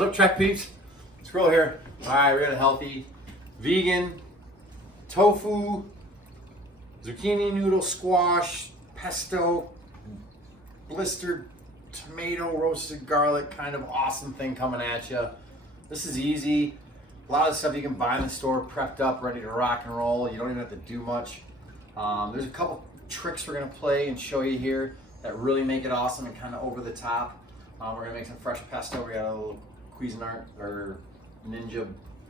What up, Trek peeps? Squirrel here. All right, we got a healthy vegan tofu, zucchini noodle, squash, pesto, blistered tomato, roasted garlic, kind of awesome thing coming at you. This is easy. A lot of stuff you can buy in the store, prepped up, ready to rock and roll. You don't even have to do much. There's a couple tricks we're gonna play and show you here that really make it awesome and kind of over the top. We're gonna make some fresh pesto. We got a little Cuisinart or Ninja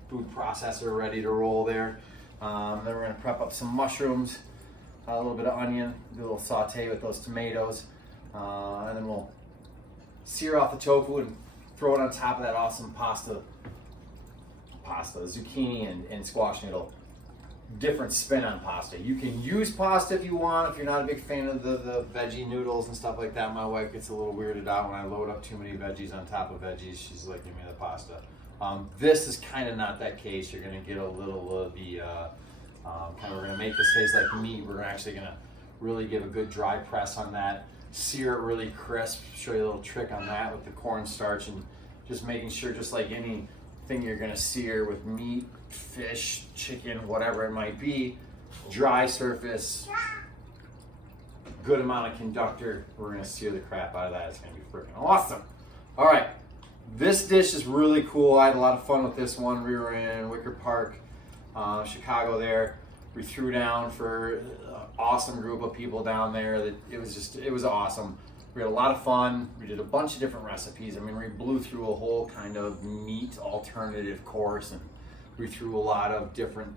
food processor ready to roll there. Then we're gonna prep up some mushrooms, a little bit of onion, do a little saute with those tomatoes, and then we'll sear off the tofu and throw it on top of that awesome pasta, zucchini and squash noodle. Different spin on pasta. You can use pasta if you want, if you're not a big fan of the veggie noodles and stuff like that. My wife gets a little weirded out when I load up too many veggies on top of veggies. She's like, give me the pasta. This is kind of not that case. You're gonna get a little of the, we're gonna make this taste like meat. We're actually gonna really give a good dry press on that. Sear it really crisp. Show you a little trick on that with the cornstarch and just making sure, just like anything you're gonna sear with meat, fish, chicken, whatever it might be, dry surface, good amount of conductor. We're gonna sear the crap out of that. It's gonna be freaking awesome. All right, this dish is really cool. I had a lot of fun with this one. We were in Wicker Park, Chicago there. We threw down for an awesome group of people down there. It was awesome. We had a lot of fun. We did a bunch of different recipes. I mean, we blew through a whole kind of meat alternative course, and we threw a lot of different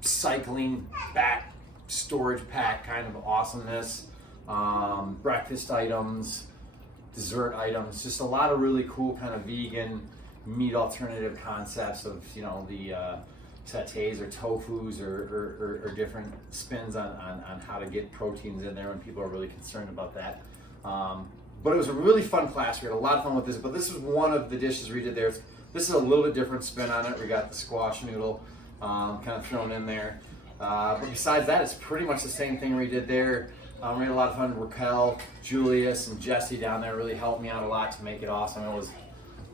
cycling back storage pack kind of awesomeness, breakfast items, dessert items, just a lot of really cool kind of vegan meat alternative concepts of, you know, the satays or tofus or different spins on how to get proteins in there when people are really concerned about that. But it was a really fun class. We had a lot of fun with this, but this is one of the dishes we did there. This is a little bit different spin on it. We got the squash noodle kind of thrown in there. But besides that, it's pretty much the same thing we did there. We had a lot of fun. Raquel, Julius, and Jesse down there really helped me out a lot to make it awesome. It was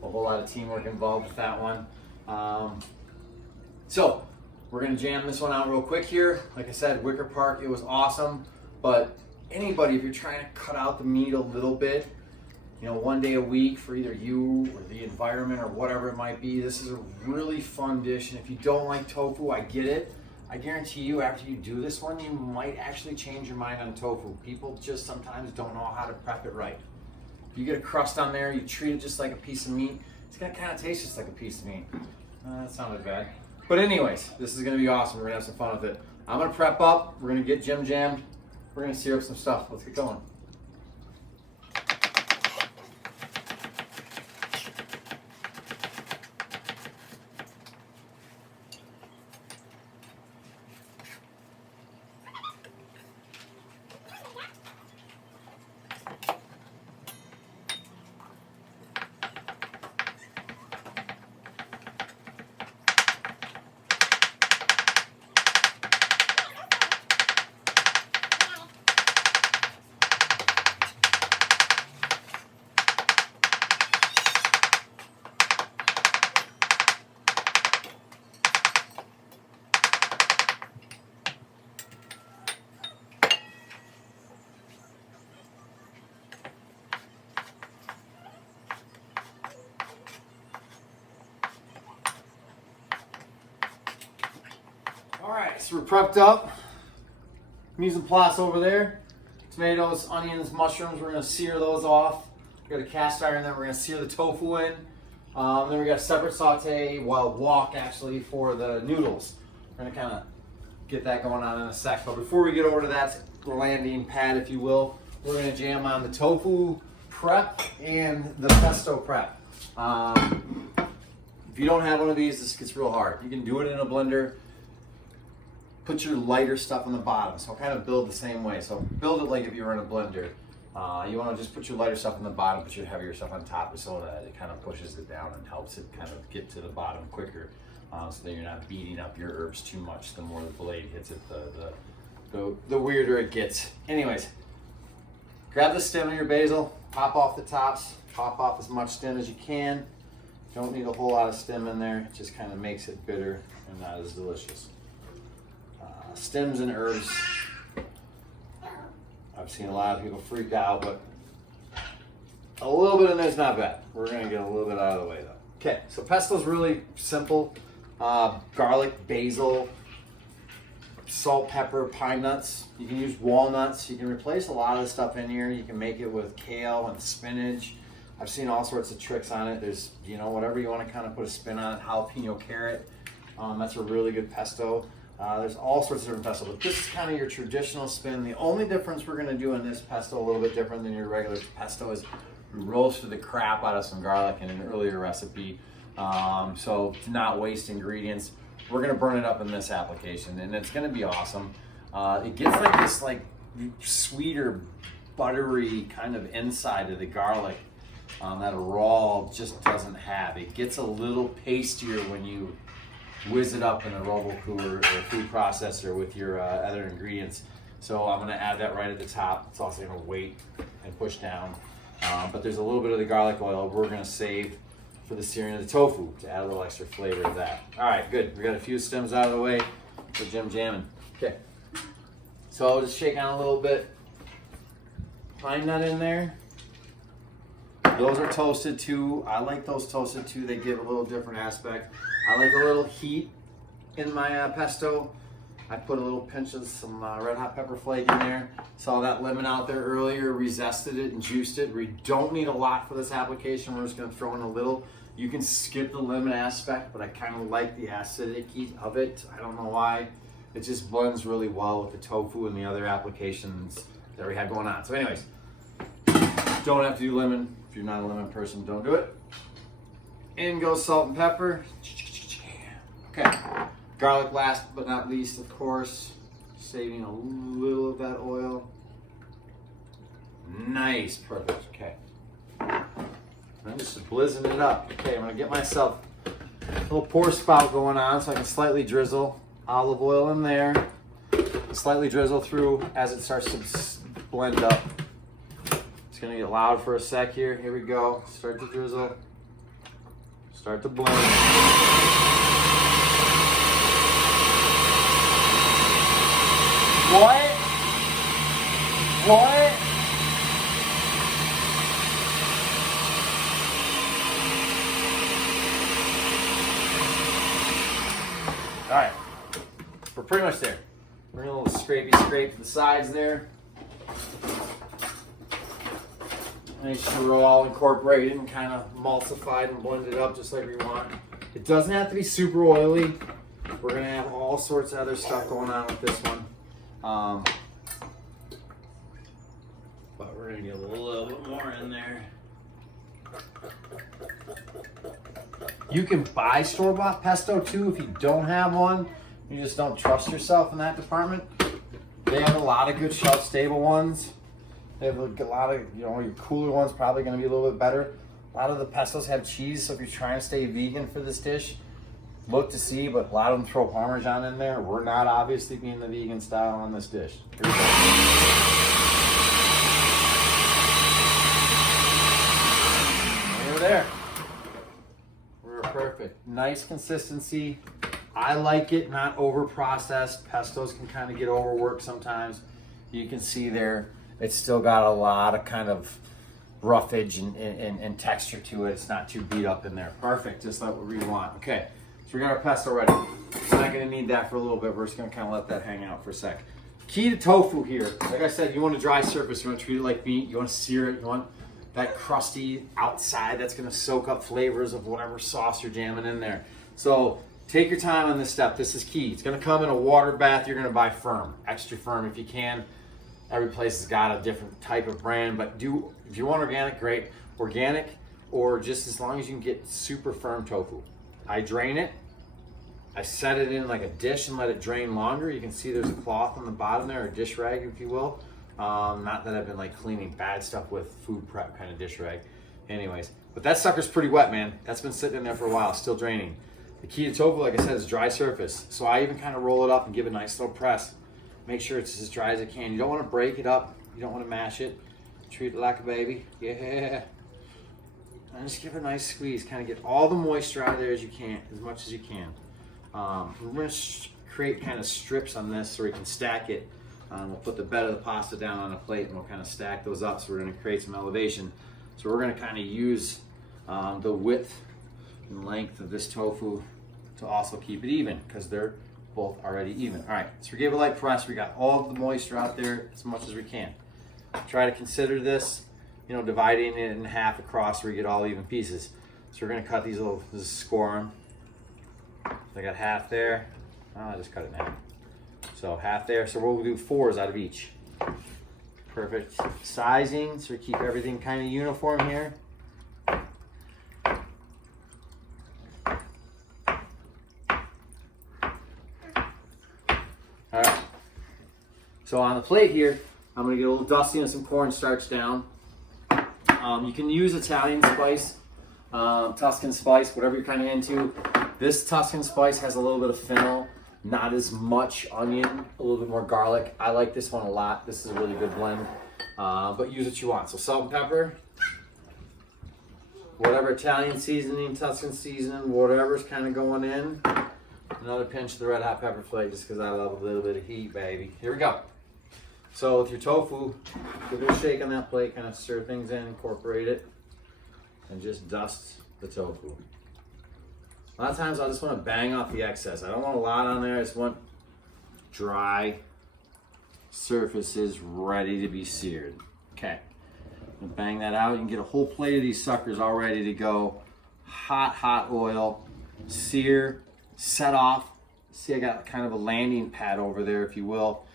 a whole lot of teamwork involved with that one. So we're gonna jam this one out real quick here. Like I said, Wicker Park, it was awesome. But anybody, if you're trying to cut out the meat a little bit, you know, one day a week for either you or the environment or whatever it might be, this is a really fun dish. And if you don't like tofu, I get it. I guarantee you, after you do this one, you might actually change your mind on tofu. People just sometimes don't know how to prep it right. If you get a crust on there, you treat it just like a piece of meat, it's gonna kind of taste just like a piece of meat. That sounded bad. But anyways, this is gonna be awesome. We're gonna have some fun with it. I'm gonna prep up. We're gonna get Jim jammed. We're gonna sear up some stuff. Let's get going. All right, so we're prepped up. Mise en place over there. Tomatoes, onions, mushrooms, we're gonna sear those off. We got a cast iron, then we're gonna sear the tofu in. Then we got a separate saute, wok actually, for the noodles. We're gonna kind of get that going on in a sec. But before we get over to that landing pad, if you will, we're gonna jam on the tofu prep and the pesto prep. If you don't have one of these, this gets real hard. You can do it in a blender. Put your lighter stuff on the bottom. So kind of build the same way. So build it like if you were in a blender. You want to just put your lighter stuff on the bottom, put your heavier stuff on top, so that it kind of pushes it down and helps it kind of get to the bottom quicker, so that you're not beating up your herbs too much. The more the blade hits it, the weirder it gets. Anyways, grab the stem of your basil, pop off the tops, pop off as much stem as you can. Don't need a whole lot of stem in there. It just kind of makes it bitter and not as delicious. Stems and herbs. I've seen a lot of people freak out, but a little bit in there's not bad. We're gonna get a little bit out of the way though. Okay, so pesto's really simple. Garlic, basil, salt, pepper, pine nuts. You can use walnuts. You can replace a lot of the stuff in here. You can make it with kale and spinach. I've seen all sorts of tricks on it. There's, you know, whatever you want to kind of put a spin on it. Jalapeno carrot. That's a really good pesto. There's all sorts of different pesto, but this is kind of your traditional spin. The only difference we're going to do in this pesto, a little bit different than your regular pesto, is we roasted the crap out of some garlic in an earlier recipe. So to not waste ingredients, we're going to burn it up in this application, and it's going to be awesome. It gets like this like sweeter, buttery kind of inside of the garlic that a raw just doesn't have. It gets a little pastier when you whiz it up in a robo cooler or food processor with your other ingredients. So I'm going to add that right at the top. It's also going to wait and push down. But there's a little bit of the garlic oil we're going to save for the searing of the tofu to add a little extra flavor to that. All right, good. We got a few stems out of the way for Jim jamming. Okay. So I'll just shake on a little bit. Pine nut in there. Those are toasted too. I like those toasted too. They give a little different aspect. I like a little heat in my pesto. I put a little pinch of some red hot pepper flake in there. Saw that lemon out there earlier, rezested it and juiced it. We don't need a lot for this application. We're just gonna throw in a little. You can skip the lemon aspect, but I kind of like the acidity of it. I don't know why. It just blends really well with the tofu and the other applications that we have going on. So anyways, don't have to do lemon. If you're not a lemon person, don't do it. In goes salt and pepper. Okay, garlic last but not least, of course. Saving a little of that oil. Nice, perfect, okay. I'm just blizzing it up. Okay, I'm gonna get myself a little pour spout going on so I can slightly drizzle olive oil in there. Slightly drizzle through as it starts to blend up. It's gonna get loud for a sec here. Here we go, start to drizzle. Start to blend. What? What? All right, we're pretty much there. Bring a little scrapey scrape to the sides there. Make sure we're all incorporated and kind of emulsified and blended up just like we want. It doesn't have to be super oily. We're gonna have all sorts of other stuff going on with this one. But we're gonna get a little bit more in there. You can buy store-bought pesto too if you don't have one. You just don't trust yourself in that department. They have a lot of good shelf-stable ones. They have a lot of, you know, your cooler ones probably gonna be a little bit better. A lot of the pestos have cheese, so if you're trying to stay vegan for this dish, look to see, but a lot of them throw Parmesan in there. We're not obviously being the vegan style on this dish. Here we go. We're there. We're perfect. Nice consistency. I like it, not over processed. Pestos can kind of get overworked sometimes. You can see there, it's still got a lot of kind of roughage and texture to it. It's not too beat up in there. Perfect, just like what we want. Okay, so we got our pesto ready. We're not gonna need that for a little bit. We're just gonna kind of let that hang out for a sec. Key to tofu here, like I said, you want a dry surface. You want to treat it like meat. You want to sear it. You want that crusty outside that's gonna soak up flavors of whatever sauce you're jamming in there. So take your time on this step. This is key. It's gonna come in a water bath. You're gonna buy firm, extra firm if you can. Every place has got a different type of brand, but if you want organic, great. Organic, or just as long as you can get super firm tofu. I drain it. I set it in like a dish and let it drain longer. You can see there's a cloth on the bottom there, a dish rag, if you will. Not that I've been like cleaning bad stuff with food prep kind of dish rag. Anyways, but that sucker's pretty wet, man. That's been sitting in there for a while, still draining. The key to tofu, like I said, is dry surface. So I even kind of roll it up and give it a nice little press. Make sure it's as dry as it can. You don't want to break it up. You don't want to mash it. Treat it like a baby. Yeah. And just give it a nice squeeze. Kind of get all the moisture out of there as you can, as much as you can. We're going to create kind of strips on this so we can stack it. We'll put the bed of the pasta down on a plate and we'll kind of stack those up. So we're going to create some elevation. So we're going to kind of use the width and length of this tofu to also keep it even because they're both already even. All right, so we gave a light press. We got all the moisture out there as much as we can. Try to consider this, you know, dividing it in half across so we get all even pieces. So we're going to cut these little, this is scoring. I got half there. Oh, I just cut it in half. So half there. So we'll do 4s out of each. Perfect sizing. So we keep everything kind of uniform here. All right. So on the plate here, I'm going to get a little dusting of some cornstarch down. You can use Italian spice, Tuscan spice, whatever you're kind of into. This Tuscan spice has a little bit of fennel, not as much onion, a little bit more garlic. I like this one a lot. This is a really good blend, but use what you want. So salt and pepper, whatever Italian seasoning, Tuscan seasoning, whatever's kind of going in. Another pinch of the red hot pepper flake just because I love a little bit of heat, baby. Here we go. So with your tofu, give it a shake on that plate, kind of stir things in, incorporate it, and just dust the tofu. A lot of times I just want to bang off the excess. I don't want a lot on there. I just want dry surfaces ready to be seared. Okay, bang that out. You can get a whole plate of these suckers all ready to go. Hot, hot oil, sear, set off. See, I got kind of a landing pad over there, if you will.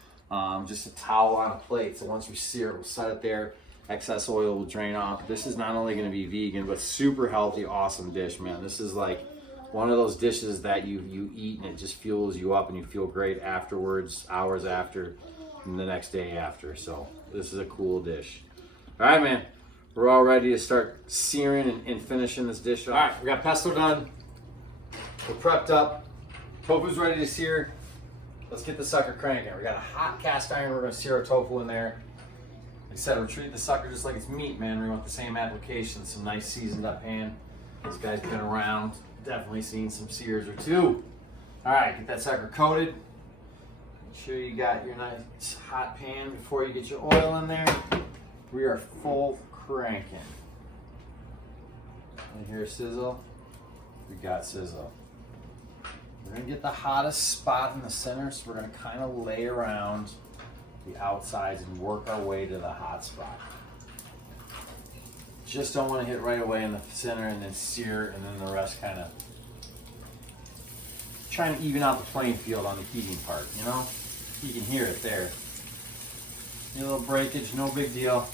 Just a towel on a plate. So once we sear it, we'll set it there. Excess oil will drain off. This is not only going to be vegan, but super healthy, awesome dish, man. This is like one of those dishes that you eat and it just fuels you up and you feel great afterwards, hours after, and the next day after. So this is a cool dish. All right, man. We're all ready to start searing and finishing this dish. All right, we got pesto done. We're prepped up. Tofu's ready to sear. Let's get the sucker cranking. We got a hot cast iron. We're gonna sear our tofu in there. Like I said, we're treating the sucker just like it's meat, man. We want the same application, some nice seasoned up pan. This guy's been around, definitely seen some sears or two. All right, get that sucker coated. Make sure you got your nice hot pan before you get your oil in there. We are full cranking. You hear a sizzle? We got sizzle. We're gonna get the hottest spot in the center, so we're gonna kind of lay around the outsides and work our way to the hot spot. Just don't want to hit right away in the center and then sear and then the rest kind of trying to even out the playing field on the heating part, you know? You can hear it there. A little breakage, no big deal.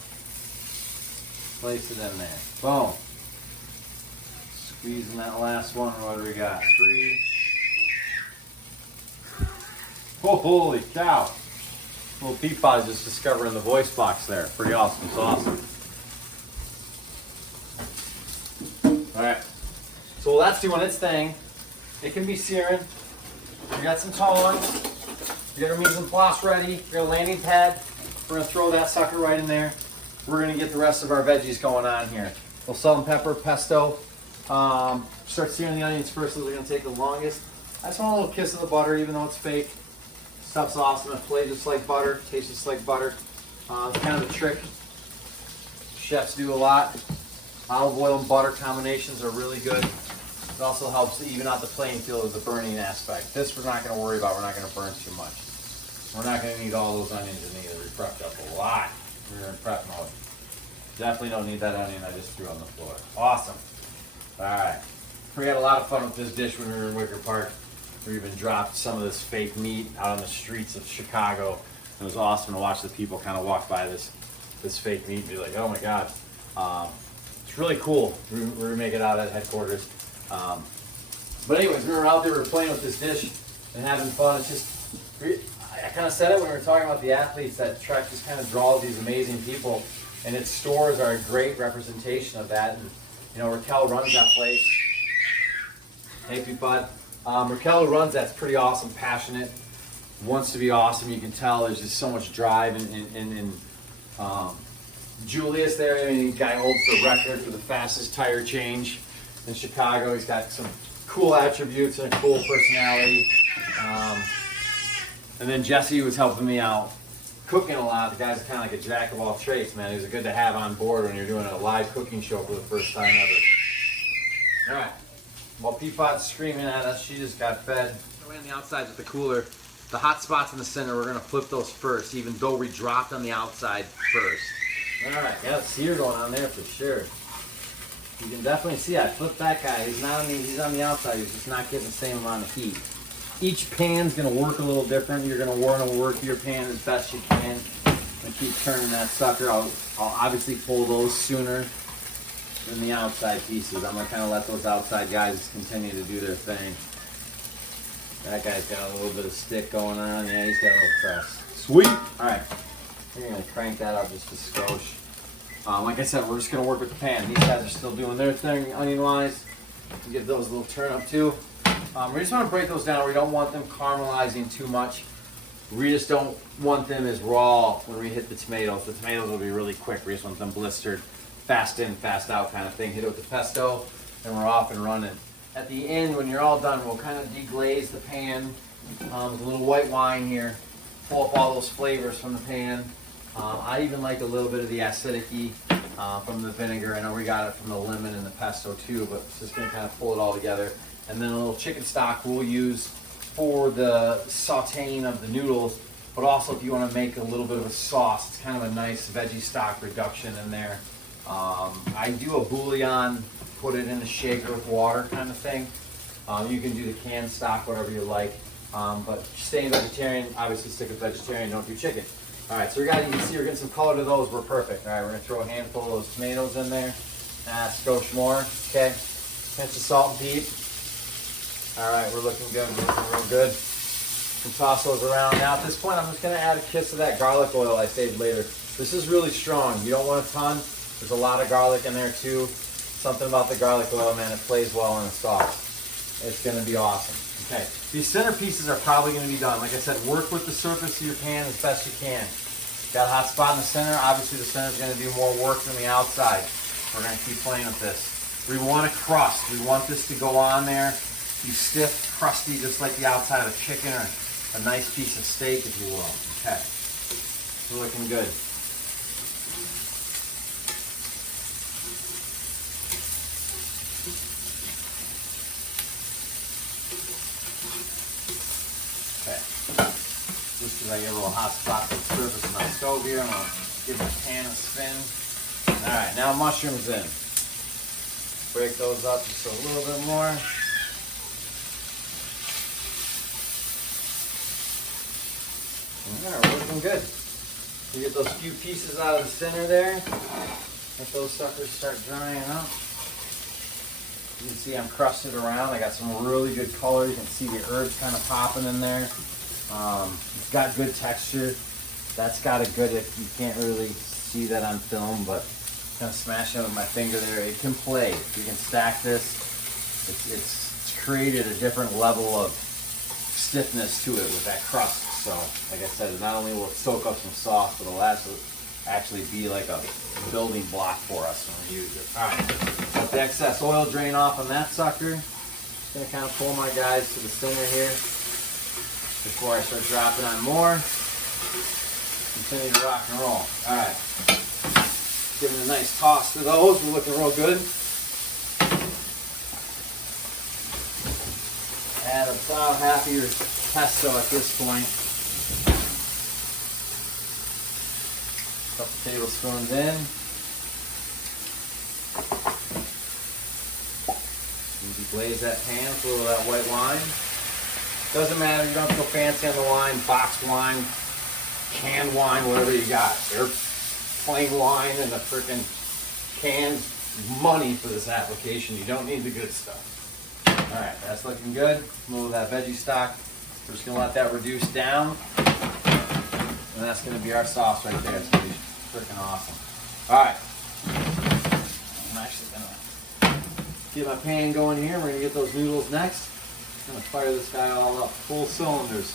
Place it in there. Boom. Squeezing that last one. What do we got? 3. Oh, holy cow. Little Peapod's just discovering the voice box there. Pretty awesome. It's awesome. All right. So while that's doing its thing, it can be searing. We got some tolerance. We got our mise en place ready. We got a landing pad. We're going to throw that sucker right in there. We're going to get the rest of our veggies going on here. A little salt and pepper, pesto. Start searing the onions first. Those are going to take the longest. I just want a little kiss of the butter, even though it's fake. Stuff's awesome. It flavors just like butter, tastes just like butter. It's kind of a trick chefs do a lot. Olive oil and butter combinations are really good. It also helps to even out the playing field of the burning aspect. This we're not going to worry about. We're not going to burn too much. We're not going to need all those onions in either. We prepped up a lot. We're in prep mode. Definitely don't need that onion I just threw on the floor. Awesome. All right. We had a lot of fun with this dish when we were in Wicker Park. We even dropped some of this fake meat out on the streets of Chicago. It was awesome to watch the people kind of walk by this fake meat and be like, oh my God. It's really cool. We make it out at headquarters. But anyways, we were out there, we were playing with this dish and having fun. It's just, I kind of said it when we were talking about the athletes, that Trek just kind of draws these amazing people, and its stores are a great representation of that. And you know, Raquel runs that place. Hey, Bud. Raquel, who runs that's pretty awesome, passionate, wants to be awesome. You can tell there's just so much drive and Julius there, I mean, the guy holds the record for the fastest tire change in Chicago. He's got some cool attributes and a cool personality. And then Jesse was helping me out cooking a lot. The guy's kind of like a jack of all trades, man. He's good to have on board when you're doing a live cooking show for the first time ever. All right. While Peapod's screaming at us, she just got fed. We're on the outside with the cooler. The hot spots in the center, we're gonna flip those first, even though we dropped on the outside first. All right, got a sear going on there for sure. You can definitely see I flipped that guy. He's not on the, he's on the outside. He's just not getting the same amount of heat. Each pan's gonna work a little different. You're gonna want to work your pan as best you can and keep turning that sucker. I'll obviously pull those sooner than the outside pieces. I'm gonna kind of let those outside guys continue to do their thing. That guy's got a little bit of stick going on. Yeah, he's got a little press. Sweet. All right, we're gonna crank that up just a skosh. Like I said, we're just gonna work with the pan. These guys are still doing their thing onion-wise. Give those a little turn up too. We just want to break those down. We don't want them caramelizing too much. We just don't want them as raw when we hit the tomatoes. The tomatoes will be really quick. We just want them blistered, fast in, fast out kind of thing. Hit it with the pesto, and we're off and running. At the end, when you're all done, we'll kind of deglaze the pan with a little white wine here. Pull up all those flavors from the pan. I even like a little bit of the acidity from the vinegar. I know we got it from the lemon and the pesto too, but it's just going to kind of pull it all together. And then a little chicken stock we'll use for the sauteing of the noodles, but also if you want to make a little bit of a sauce, it's kind of a nice veggie stock reduction in there. I do a bouillon, put it in a shaker with water kind of thing. You can do the canned stock, whatever you like. But staying vegetarian, obviously stick with vegetarian, don't do chicken. All right, so you can see we're getting some color to those, we're perfect. All right, we're gonna throw a handful of those tomatoes in there. Skosh more, okay. Pinch of salt and pepper. All right, we're looking good, we're looking real good. Can toss those around. Now at this point, I'm just gonna add a kiss of that garlic oil I saved later. This is really strong, you don't want a ton. There's a lot of garlic in there too. Something about the garlic oil, man, it plays well in a sauce. It's gonna be awesome. Okay, these center pieces are probably gonna be done. Like I said, work with the surface of your pan as best you can. Got a hot spot in the center. Obviously the center is gonna do more work than the outside. We're gonna keep playing with this. We want a crust. We want this to go on there, be stiff, crusty, just like the outside of a chicken or a nice piece of steak, if you will. Okay, we're looking good. Just because I get a little hot spot on the surface of my stove here, I'm going to give my pan a spin. All right, now mushrooms in. Break those up just a little bit more. All right, we're looking good. You get those few pieces out of the center there. Let those suckers start drying out. You can see I'm crusted around. I got some really good color. You can see the herbs kind of popping in there. It's got good texture. That's got a good, if you can't really see that on film, but kind of smashing it with my finger there. It can play. You can stack this. It's created a different level of stiffness to it with that crust. So, like I said, not only will it soak up some sauce, but it'll actually be like a building block for us when we use it. All right, let the excess oil drain off on that sucker. Just gonna kind of pull my guys to the center here before I start dropping on more. Continue to rock and roll. All right, giving a nice toss to those. We're looking real good. Add about half of your pesto at this point. Couple tablespoons in. You deglaze that pan with a little of that white wine. Doesn't matter, you don't have to go fancy on the wine, boxed wine, canned wine, whatever you got. They're plain wine and a freaking canned money for this application. You don't need the good stuff. All right, that's looking good. A little of that veggie stock. We're just gonna let that reduce down. And that's gonna be our sauce right there. It's gonna be freaking awesome. All right, I'm actually gonna get my pan going here. We're gonna get those noodles next. I'm gonna fire this guy all up, full cylinders.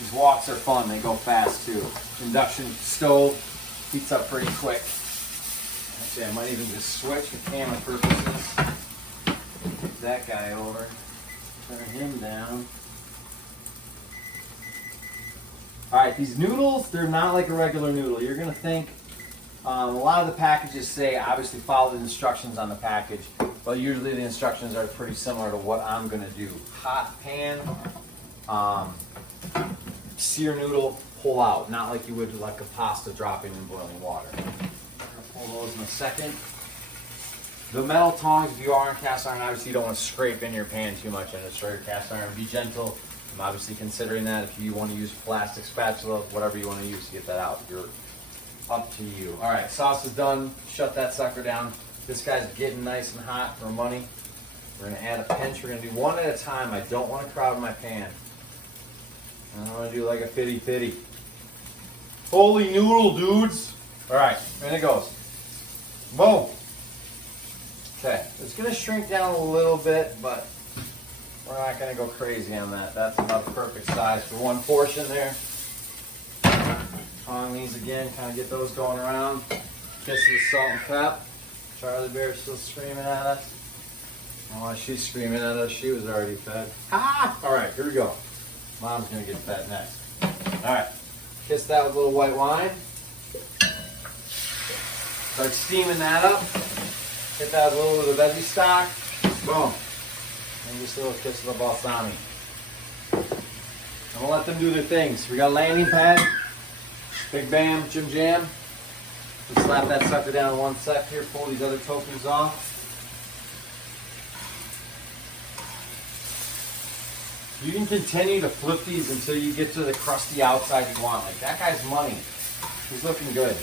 These walks are fun, they go fast too. Induction stove heats up pretty quick. Actually, I might even just switch for camera purposes. Get that guy over, turn him down. Alright, these noodles, they're not like a regular noodle. You're gonna think, a lot of the packages say obviously follow the instructions on the package, but usually the instructions are pretty similar to what I'm gonna do. Hot pan, sear noodle, pull out, not like you would like a pasta dropping in boiling water. I'm gonna pull those in a second. The metal tongs, if you are in cast iron, obviously you don't want to scrape in your pan too much and destroy your cast iron. Be gentle. I'm obviously considering that. If you want to use plastic spatula, whatever you want to use to get that out, you're up to you. All right, sauce is done. Shut that sucker down. This guy's getting nice and hot for money. We're gonna add a pinch. We're gonna do one at a time. I don't want to crowd my pan. I want to do like a fitty. Holy noodle, dudes. All right, in it goes. Boom. Okay, it's gonna shrink down a little bit, but we're not gonna go crazy on that. That's about the perfect size for one portion there. Tong these again, kind of get those going around. Kiss of salt and pep. Charlie Bear's still screaming at us. Oh, she's screaming at us. She was already fed. Ah! All right, here we go. Mom's gonna get fed next. All right, kiss that with a little white wine. Start steaming that up. Hit that with a little bit of veggie stock. Boom. And just a little kiss of the balsamic. I'm gonna let them do their things. We got a landing pad. Big bam, jim jam. Just slap that sucker down in one sec here. Pull these other tokens off. You can continue to flip these until you get to the crusty outside you want. Like that guy's money. He's looking good.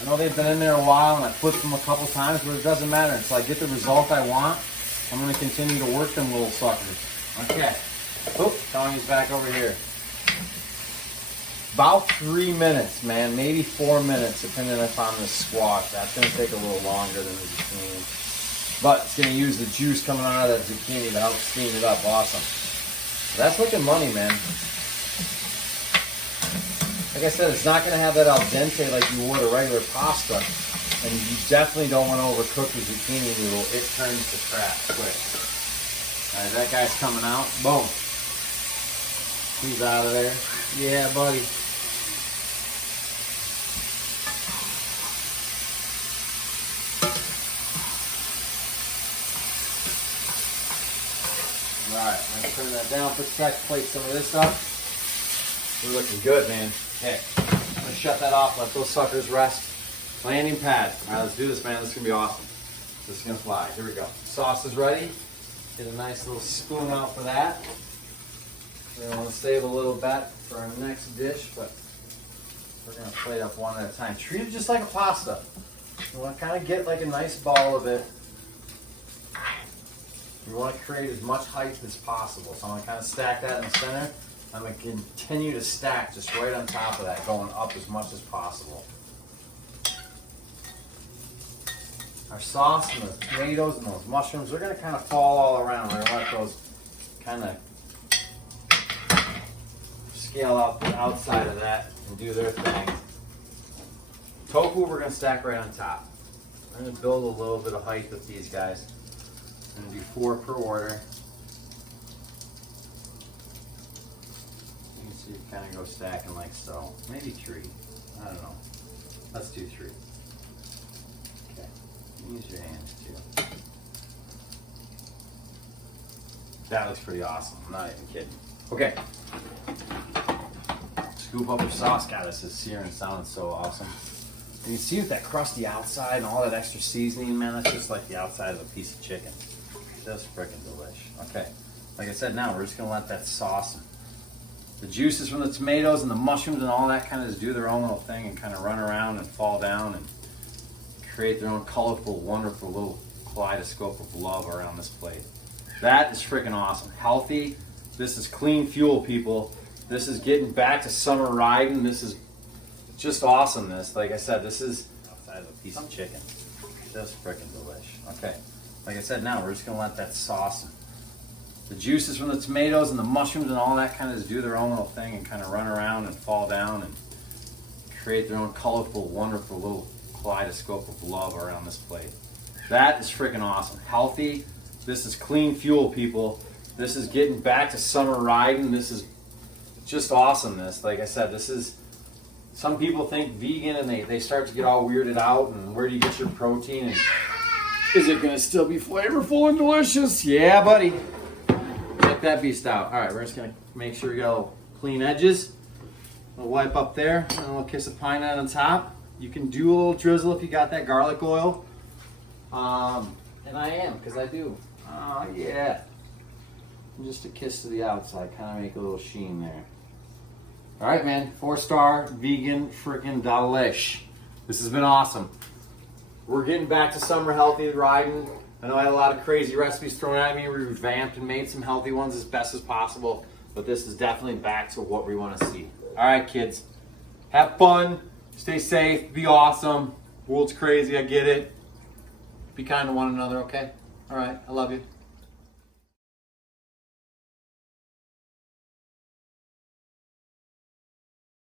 I know they've been in there a while and I flipped them a couple times, but it doesn't matter. Until I get the result I want, I'm going to continue to work them little suckers. Okay. Oop, Tony's back over here. About 3 minutes, man. Maybe 4 minutes, depending if I'm the squash. That's going to take a little longer than the zucchini. But it's going to use the juice coming out of that zucchini to help steam it up. Awesome. That's looking money, man. Like I said, it's not going to have that al dente like you would a regular pasta. And you definitely don't want to overcook the zucchini noodle. It turns to crap quick. All right, that guy's coming out. Boom. He's out of there. Yeah, buddy. All right, I'm going to turn that down for a sec, plate some of this up. We're looking good, man. Okay, I'm going to shut that off, let those suckers rest. Landing pad. All right, let's do this, man. This is going to be awesome. This is going to fly. Here we go. Sauce is ready. Get a nice little spoon out for that. We want to save a little bit for our next dish, but we're going to plate up one at a time. Treat it just like a pasta. You want to kind of get like a nice ball of it. You want to create as much height as possible. So I'm going to kind of stack that in the center. I'm going to continue to stack just right on top of that, going up as much as possible. Our sauce and the tomatoes and those mushrooms, they're going to kind of fall all around. We're going to let those kind of scale out the outside of that and do their thing. Tofu, we're going to stack right on top. I'm going to build a little bit of height with these guys. I'm going to do 4 per order. You can see it kind of go stacking like so. Maybe 3. I don't know. Let's do 3. Okay. Use your hands too. That looks pretty awesome. I'm not even kidding. Okay. Scoop up your sauce. God, this is searing. Sounds so awesome. And you see with that crusty outside and all that extra seasoning, man, that's just like the outside of a piece of chicken. Just freaking delish. Okay, like I said, now we're just gonna let that sauce and the juices from the tomatoes and the mushrooms and all that kind of just do their own little thing and kind of run around and fall down and create their own colorful, wonderful little kaleidoscope of love around this plate. That is freaking awesome. Healthy. This is clean fuel, people. This is getting back to summer riding. This is just awesomeness. Like I said, this is outside of a piece of chicken. Just freaking delish. Okay. Like I said, now we're just going to let that sauce and The juices from the tomatoes and the mushrooms and all that kind of just do their own little thing and kind of run around and fall down and create their own colorful, wonderful little kaleidoscope of love around this plate. That is freaking awesome. Healthy. This is clean fuel, people. This is getting back to summer riding. This is just awesomeness. Like I said, this is, some people think vegan and they start to get all weirded out and where do you get your protein and is it going to still be flavorful and delicious? Yeah, buddy. Check that beast out. All right, we're just going to make sure we got little clean edges. A little wipe up there, and a little kiss of pine on top. You can do a little drizzle if you got that garlic oil. And I am, because I do. Oh, yeah. And just a kiss to the outside, kind of make a little sheen there. All right, man. 4-star vegan freaking delish. This has been awesome. We're getting back to summer healthy riding. I know I had a lot of crazy recipes thrown at me. We revamped and made some healthy ones as best as possible. But this is definitely back to what we want to see. All right, kids. Have fun. Stay safe. Be awesome. World's crazy. I get it. Be kind to one another, okay? All right. I love you.